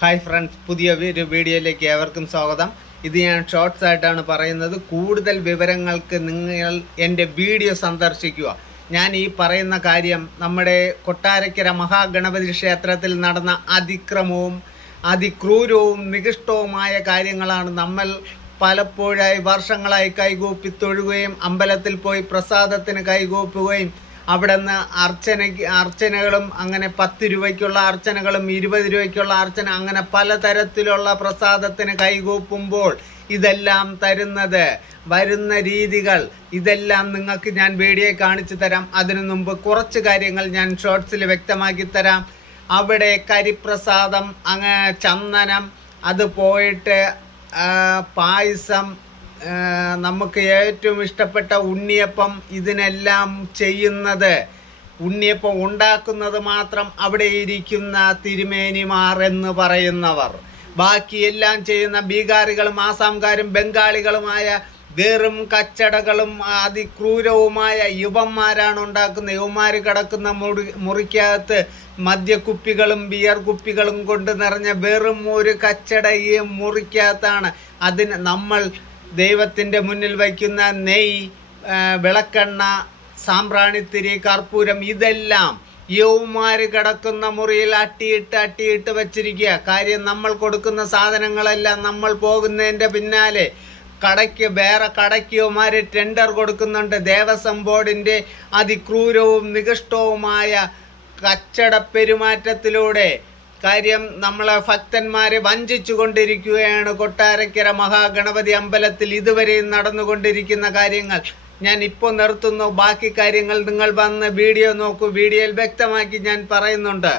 Hi friends, പുതിയ ഒരു വീഡിയോയിലേക്ക് ഏവർക്കും സ്വാഗതം. ഇത് ഞാൻ ഷോർട്സ് ആയിട്ടാണ് പറയുന്നത്. കൂടുതൽ വിവരങ്ങൾക്ക് നിങ്ങൾ എൻ്റെ വീഡിയോ സന്ദർശിക്കുക. ഞാൻ ഈ പറയുന്ന കാര്യം നമ്മുടെ കൊട്ടാരക്കര മഹാഗണപതി ക്ഷേത്രത്തിൽ നടന്ന അതിക്രമവും അതിക്രൂരവും നികൃഷ്ടവുമായ കാര്യങ്ങളാണ്. നമ്മൾ പലപ്പോഴായി വർഷങ്ങളായി കൈകൂപ്പി തൊഴുകയും അമ്പലത്തിൽ പോയി പ്രസാദത്തിന് കൈകൂപ്പുകയും അവിടെ നിന്ന് അർച്ചനകളും അങ്ങനെ 10 രൂപയ്ക്കുള്ള അർച്ചനകളും 20 രൂപയ്ക്കുള്ള അർച്ചന അങ്ങനെ പലതരത്തിലുള്ള പ്രസാദത്തിന് കൈകൂപ്പുമ്പോൾ ഇതെല്ലാം തരുന്നത് വരുന്ന രീതികൾ ഇതെല്ലാം നിങ്ങൾക്ക് ഞാൻ വീഡിയോ കാണിച്ചു തരാം. അതിനു മുമ്പ് കുറച്ച് കാര്യങ്ങൾ ഞാൻ ഷോർട്സിൽ വ്യക്തമാക്കി തരാം. അവിടെ കരിപ്രസാദം, ചന്ദനം, അത് പോയിട്ട് പായസം, നമുക്ക് ഏറ്റവും ഇഷ്ടപ്പെട്ട ഉണ്ണിയപ്പം, ഇതിനെല്ലാം ചെയ്യുന്നത് ഉണ്ണിയപ്പം ഉണ്ടാക്കുന്നത് മാത്രം അവിടെ ഇരിക്കുന്ന തിരുമേനിമാർ എന്ന് പറയുന്നവർ. ബാക്കി എല്ലാം ചെയ്യുന്ന ബീഹാറികളും ആസാംകാരും ബംഗാളികളുമായ വെറും കച്ചടകളും അതിക്രൂരവുമായ യുവന്മാരാണ് ഉണ്ടാക്കുന്നത്. യുവന്മാർ കിടക്കുന്ന മുറിക്കകത്ത് മദ്യക്കുപ്പികളും ബിയർ കുപ്പികളും കൊണ്ട് നിറഞ്ഞ വെറും ഒരു കച്ചട ഈ മുറിക്കകത്താണ്. അതിന് നമ്മൾ ദൈവത്തിൻ്റെ മുന്നിൽ വയ്ക്കുന്ന നെയ്യ്, വിളക്കെണ്ണ, സാമ്പ്രാണിത്തിരി, കർപ്പൂരം, ഇതെല്ലാം യൗമാർ കിടക്കുന്ന മുറിയിൽ അട്ടിയിട്ട് വച്ചിരിക്കുക. കാര്യം നമ്മൾ കൊടുക്കുന്ന സാധനങ്ങളെല്ലാം നമ്മൾ പോകുന്നതിൻ്റെ പിന്നാലെ വേറെ കടയ്ക്കുമാർ ടെൻഡർ കൊടുക്കുന്നുണ്ട്. ദേവസ്വം ബോർഡിൻ്റെ അതിക്രൂരവും നികൃഷ്ടവുമായ കച്ചട പെരുമാറ്റത്തിലൂടെ കാര്യം നമ്മളെ ഭക്തന്മാരെ വഞ്ചിച്ചു കൊണ്ടിരിക്കുകയാണ്. കൊട്ടാരക്കര മഹാഗണപതി അമ്പലത്തിൽ ഇതുവരെയും നടന്നുകൊണ്ടിരിക്കുന്ന കാര്യങ്ങൾ ഞാൻ ഇപ്പോൾ നിർത്തുന്നു. ബാക്കി കാര്യങ്ങൾ നിങ്ങൾ വന്ന് വീഡിയോ നോക്കൂ. വീഡിയോയിൽ വ്യക്തമാക്കി ഞാൻ പറയുന്നുണ്ട്.